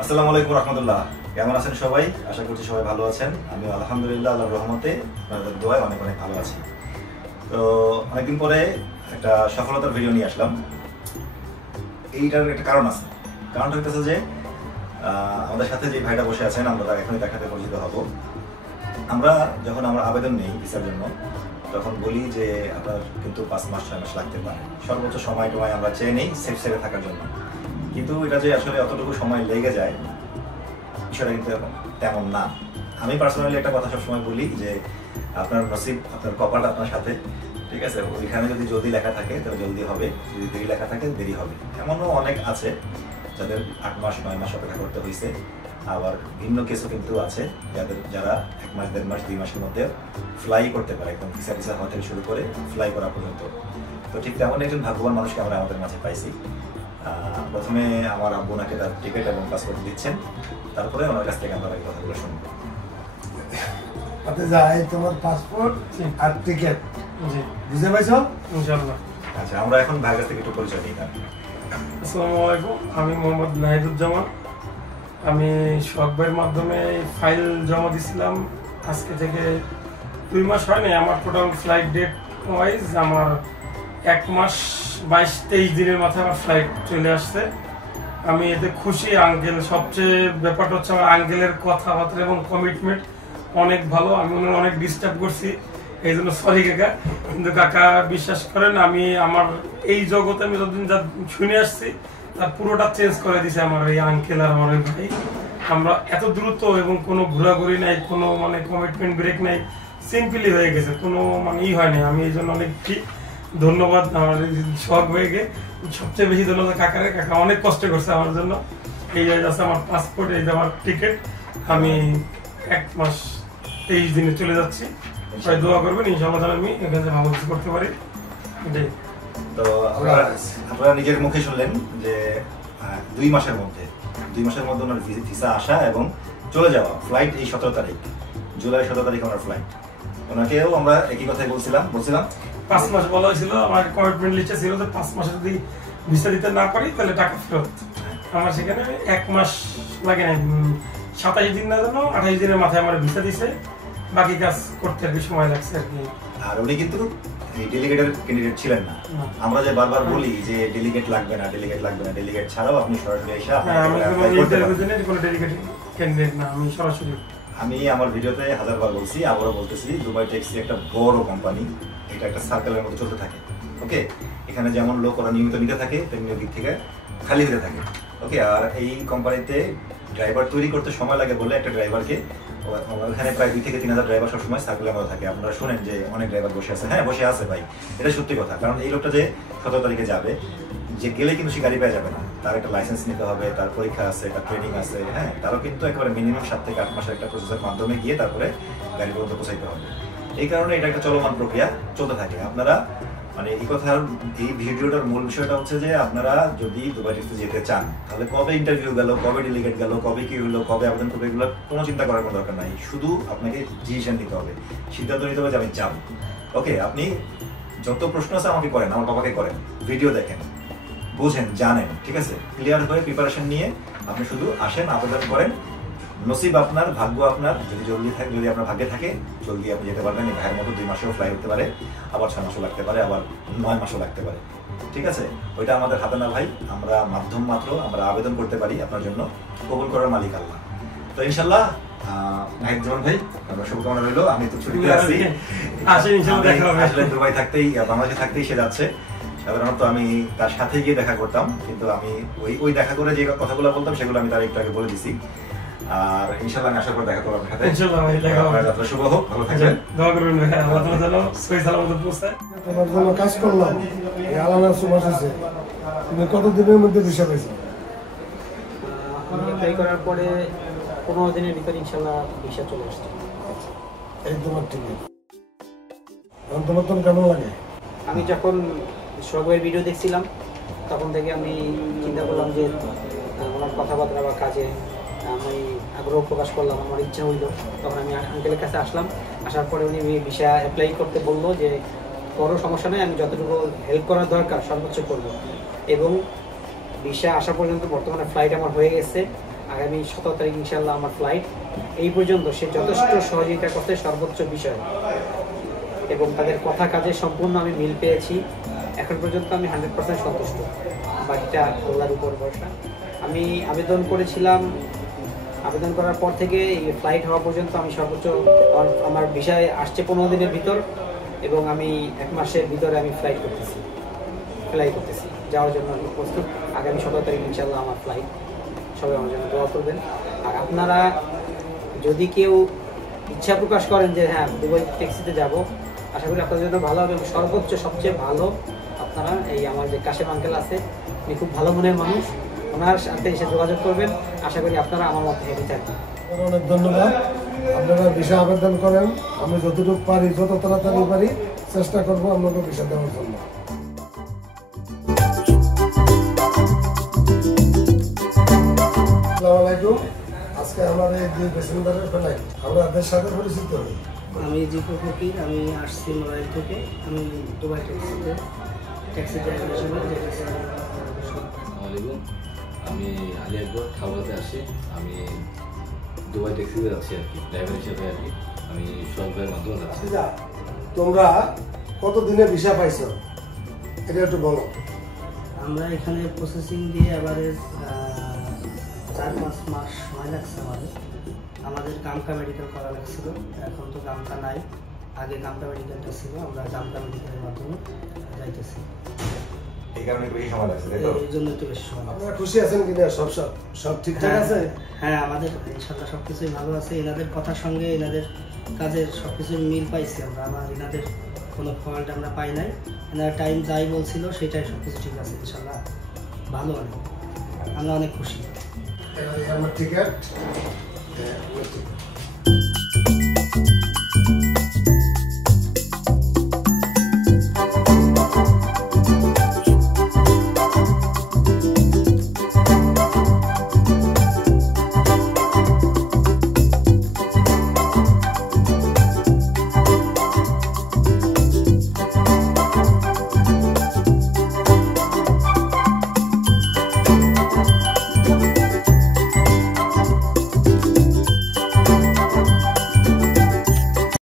আসসালামু আলাইকুম রহমতুল্লাহ। কেমন আছেন সবাই? আশা করছি সবাই ভালো আছেন। আমি আলহামদুলিল্লাহ আল্লাহর রহমতে আপনাদের দোয়ায় অনেক অনেক ভালো আছি। তো অনেকদিন পরে একটা সফলতার ভিডিও নিয়ে আসলাম। এইটার একটা কারণ আছে। কারণটা হচ্ছে যে আমাদের সাথে যে ভাইটা বসে আছেন, আমরা তার এখনই দেখাতে পরিচিত হব। আমরা যখন আমরা আবেদন নেই ভিসার জন্য, তখন বলি যে আপনার কিন্তু 5 মাস 6 মাস লাগতে পারে, সর্বোচ্চ সময় টময় আমরা চেয়ে নেই সেফ সাইডে থাকার জন্য। কিন্তু এটা যে আসলে অতটুকু সময় লেগে যায়, বিষয়টা কিন্তু তেমন না। আমি পার্সোনালি একটা কথা সবসময় বলি যে আপনার নসিব, আপনার কপাল আপনার সাথে, ঠিক আছে? ওইখানে যদি জলদি লেখা থাকে তাহলে জলদি হবে, যদি দেরি লেখা থাকে দেরি হবে। এমনও অনেক আছে যাদের 8 মাস 9 মাস অপেক্ষা করতে হয়েছে। আবার ভিন্ন কেসও কিন্তু আছে যারা 1 মাস 1.5 মাস 2 মাসের মধ্যে ফ্লাই করতে পারে, একদম ভিসা হওয়া থেকে শুরু করে ফ্লাই করা পর্যন্ত। তো ঠিক তেমন একজন ভাগ্যবান মানুষকে আমরা আমাদের মাঝে পাইছি। প্রথমে আমার আব্বু ওনাকে তার টিকিট এবং পাসপোর্ট দিচ্ছেন, তারপরে ওনার কাছ থেকে আমরা কথাগুলো শুনবো। তোমার পাসপোর্ট আর টিকিট বুঝতে পারছো? ইনশাআল্লাহ। আচ্ছা, আমরা এখন ভাইয়ের কাছ থেকে একটু পরিচয় নিই। আসসালামু আলাইকুম, আমি মোহাম্মদ নাহিদুজ্জামান। আমি শখ ভাইয়ের মাধ্যমে ফাইল জমা দিয়েছিলাম। আজকে থেকে 2 মাস হয়নি। আমার টোটাল ফ্লাইট ডেট ওয়াইজ আমার 1 মাস 22-23 দিনের মাথায় আমার ফ্লাইট চলে আসছে। আমি এতে খুশি। আঙ্কেল, সবচেয়ে ব্যাপারটা হচ্ছে আমার আঙ্কেলের কথাবার্তা এবং কমিটমেন্ট অনেক ভালো। আমি ওনার অনেক ডিস্টার্ব করছি, এই জন্য সরি কাকা। কিন্তু কাকা বিশ্বাস করেন, আমি আমার এই জগতে আমি যতদিন যা শুনে আসছি তার পুরোটা চেঞ্জ করে দিছে আমার এই আঙ্কেল আর আমার ভাই। আমরা এত দ্রুত এবং কোনো ঘোরাঘুরি নাই, কোনো মানে কমিটমেন্ট ব্রেক নাই, সিম্পলি হয়ে গেছে, কোনো মানে হয় নাই। আমি এই জন্য অনেক ধন্যবাদ আমার শখ ভাইকে, সবচেয়ে বেশি ধন্যবাদ কাকারে। কাকা অনেক কষ্ট করছে আমার জন্য। এই আছে আমার পাসপোর্ট, এই যে আমার টিকিট। আমি 1 মাস 23 দিনে চলে যাচ্ছি। সবাই দোয়া করবেন, ইনশাআল্লাহ আমি এখানে ভালো কিছু করতে পারি। এটাই। তো আপনারা নিজের মুখে শুনলেন যে 2 মাসের মধ্যে ওনার ভিসা আসা এবং চলে যাওয়া। ফ্লাইট এই 17 তারিখ, জুলাই 17 তারিখ ওনার ফ্লাইট। ওনাকেও আমরা একই কথাই বলছিলাম 5 মাস বলা হয়েছিল। আমার কমিটমেন্ট লিস্টে ছিল যে 5 মাসে যদি ভিসা দিতে না পারি তাহলে টাকা ফেরত। আমার সেখানে 1 মাস লাগে নাই, 27 দিন না জানো 28 দিনের মাথায় আমার ভিসা দিছে। বাকি কাজ করতে আর কি সময় লাগছে আর কি। আর উনি কিন্তু ডেলিগেটের ক্যান্ডিডেট ছিলেন না। আমরা যে বারবার বলি যে ডেলিগেট লাগবে না, ডেলিগেট ছাড়াও আপনি সরাসরি এসে কোনো ডেলিগেট ক্যান্ডিডেট না, আমি সরাসরি। আমি আমার ভিডিওতে 1000 বার বলছি, আবারও বলতেছি, দুবাই ট্যাক্সি একটা বড় কোম্পানি। এটা একটা সার্কেলের মধ্যে চলতে থাকে। ওকে, এখানে যেমন লোক ওরা নিয়মিত নিতে থাকে, তেমনি দিক থেকে খালি হতে থাকে। ওকে, আর এই কোম্পানিতে ড্রাইভার তৈরি করতে সময় লাগে বলে একটা ড্রাইভারকে ওখানে প্রায় 2 থেকে 3000 ড্রাইভার সবসময় সার্কেলের মধ্যে থাকে। আপনারা শুনেন যে অনেক ড্রাইভার বসে আছে। হ্যাঁ, বসে আছে ভাই, এটা সত্যি কথা। কারণ এই লোকটা যে 17 তারিখে যাবে, যে গেলে কিন্তু সে গাড়ি পেয়ে যাবে না। তার একটা লাইসেন্স নিতে হবে, তার পরীক্ষা আছে, তার ট্রেনিং আছে। হ্যাঁ, তারও কিন্তু একেবারে মিনিমাম 7 থেকে 8 মাসের একটা প্রসেসের মাধ্যমে গিয়ে তারপরে গাড়ি পর্যন্ত পৌঁছাইতে হবে। এই কারণে এটা একটা চলমান প্রক্রিয়া চলতে থাকে। আপনারা মানে এই কথার, এই ভিডিওটার মূল বিষয়টা হচ্ছে যে আপনারা যদি দুবাই ট্যাক্সিতে যেতে চান, তাহলে কবে ইন্টারভিউ গেল, কবে ডেলিগেট গেল, কবে কি হলো, কবে আবেদন করবে, এগুলো কোনো চিন্তা করার কোনো দরকার নাই। শুধু আপনাকে ডিসিশন নিতে হবে, সিদ্ধান্ত নিতে হবে যে আমি যাব। ওকে, আপনি যত প্রশ্ন আছে আমাকে করেন, আমার বাবাকে করেন, ভিডিও দেখেন, বুঝেন, জানেন, ঠিক আছে? ক্লিয়ার হয়ে প্রিপারেশন নিয়ে আপনি শুধু আসেন, আবেদন করেন। নসিব আপনার, ভাগ্য আপনার। যদি জলদি থাকে, যদি আপনার ভাগ্যে থাকে, জলদি আপনি যেতে পারবেন। এই ভাইয়ের মতো 2 মাসেও ফ্লাই হতে পারে, আবার 6 মাসও লাগতে পারে, আবার 9 মাসও লাগতে পারে। ঠিক আছে, ওইটা আমাদের হাতে না ভাই। আমরা মাধ্যম মাত্র, আমরা আবেদন করতে পারি আপনার জন্য, কবুল করার মালিক আল্লাহ। তো ইনশাল্লাহ নাহিদুজ্জামান ভাই, আমরা শুভকামনা রইল। আমি তো ছুটিতে আছি, আসলে দুবাই থাকতেই, বাংলাদেশে থাকতেই সে যাচ্ছে। সাধারণত আমি তার সাথে গিয়ে দেখা করতাম, কিন্তু আমি ওই দেখা করে যে কথাগুলো বলতাম সেগুলো আমি তার একটু আগে বলে দিছি। আর ইনশাআল্লাহ আমি আশা করি দেখা করব আপনার সাথে। ইনশাআল্লাহ ভাই, দেখা হবে। যাত্রা শুভ হোক, ভালো থাকবেন, দোয়া করবেন ভাই, আল্লাহ তাআলা যেন সহি সালামতে পৌঁছায়। তোমার জন্য কাজ করলাম, এই আলাদা সুবাস আছে। তুমি কত দিনের মধ্যে ভিসা পেয়েছো? আমি অ্যাপ্লাই করার পরে 15 দিনের ভিতরে ইনশাআল্লাহ ভিসা চলে আসছে। এই তোমার টিকিট তোমার তো কেমন লাগে? আমি যখন শখের ভিডিও দেখছিলাম তখন থেকে আমি চিন্তা করলাম যে আমার কথাবার্তা বা কাজে আমি আগ্রহ প্রকাশ করলাম, আমার ইচ্ছা হইল। তখন আমি আঙ্কেলের কাছে আসলাম। আসার পরে উনি ভিসা অ্যাপ্লাই করতে বললো যে বড় সমস্যা নেই, আমি যতটুকু হেল্প করার দরকার সর্বোচ্চ করব। এবং ভিসা আসা পর্যন্ত বর্তমানে ফ্লাইট আমার হয়ে গেছে। আগামী 17 তারিখ ইনশাল্লাহ আমার ফ্লাইট। এই পর্যন্ত সে যথেষ্ট সহযোগিতা করতে, সর্বোচ্চ বিষয় এবং তাদের কথা কাজে সম্পূর্ণ আমি মিল পেয়েছি। এখন পর্যন্ত আমি 100% সন্তুষ্ট, বাকিটা আল্লাহর উপর ভরসা। আমি আবেদন করেছিলাম, আবেদন করার পর থেকে এই ফ্লাইট হওয়া পর্যন্ত আমি সর্বোচ্চ আমার ভিসায় আসছে 15 দিনের ভিতর এবং আমি 1 মাসের ভিতরে আমি ফ্লাই করতেছি যাওয়ার জন্য আমি প্রস্তুত। আগামী 17 তারিখ ইনশাল্লাহ আমার ফ্লাইট। সবাই আমার জন্য দোয়া করবেন। আর আপনারা যদি কেউ ইচ্ছা প্রকাশ করেন যে হ্যাঁ দুবাই ট্যাক্সিতে যাব, আশা করি আপনাদের জন্য ভালো হবে এবং সর্বোচ্চ সবচেয়ে ভালো আপনারা এই আমার যে কাশেম আঙ্কেল আছে, উনি খুব ভালো মনের মানুষ, ওনার সাথে এসে যোগাযোগ করবেন। আশা করি আপনারা আমার মতো হেঁটে থাকবেন। অনেক ধন্যবাদ। আপনারা ভিসা আবেদন করেন, আমি যতটুকু পারি, যত তাড়াতাড়ি পারি চেষ্টা করবো আপনাকে ভিসা দেওয়ার জন্য। আসসালামু আলাইকুম। আজকে আমার এই 2 প্যাসেঞ্জারের ফ্লাইট, আপনাদের সাথে পরিচিত হই। আমি জিকু ফকির, আমি আসছি মোবাইল থেকে। আমি দুবাই ট্যাক্সি ড্রাইভার হিসেবে যেতেছি। আসসালামাইকুম, আমি আলী আকবর, খাওয়াতে আসি। আমি দুবাই ট্যাক্সিতে যাচ্ছি আর কি, ড্রাইভার হিসেবে আর কি। আমি সরকারের মাধ্যমে যাচ্ছি। তোমরা কতদিনে ভিসা পাইছো এটা একটু বলো। আমরা এখানে প্রসেসিং দিয়ে এভারেজ 4-5 মাস সময় লাগছে আমাদের গামকা মেডিকেল করা লাগছিল। এখন তো গামকা নাই, আগে গামকা মেডিকেলটা ছিল, আমরা গামকা মেডিকেলের মাধ্যমে যাইতেছি। এই কারণে বেশি সময় লাগছে, তাই তো? এই জন্য একটু বেশি সময় লাগছে। আপনারা খুশি আছেন কিনা? সব ঠিকঠাক আছে? হ্যাঁ, আমাদের ইনশাল্লাহ সবকিছুই ভালো আছে। এনাদের কথার সঙ্গে এনাদের কাজের সবকিছুই মিল পাইছি আমরা। এনাদের কোনো ফল্ট আমরা পাই নাই। এনারা টাইম যাই বলছিল সেটাই সবকিছু ঠিক আছে ইনশাল্লাহ, ভালো অনেক, আমরা অনেক খুশি। আমার টিকিট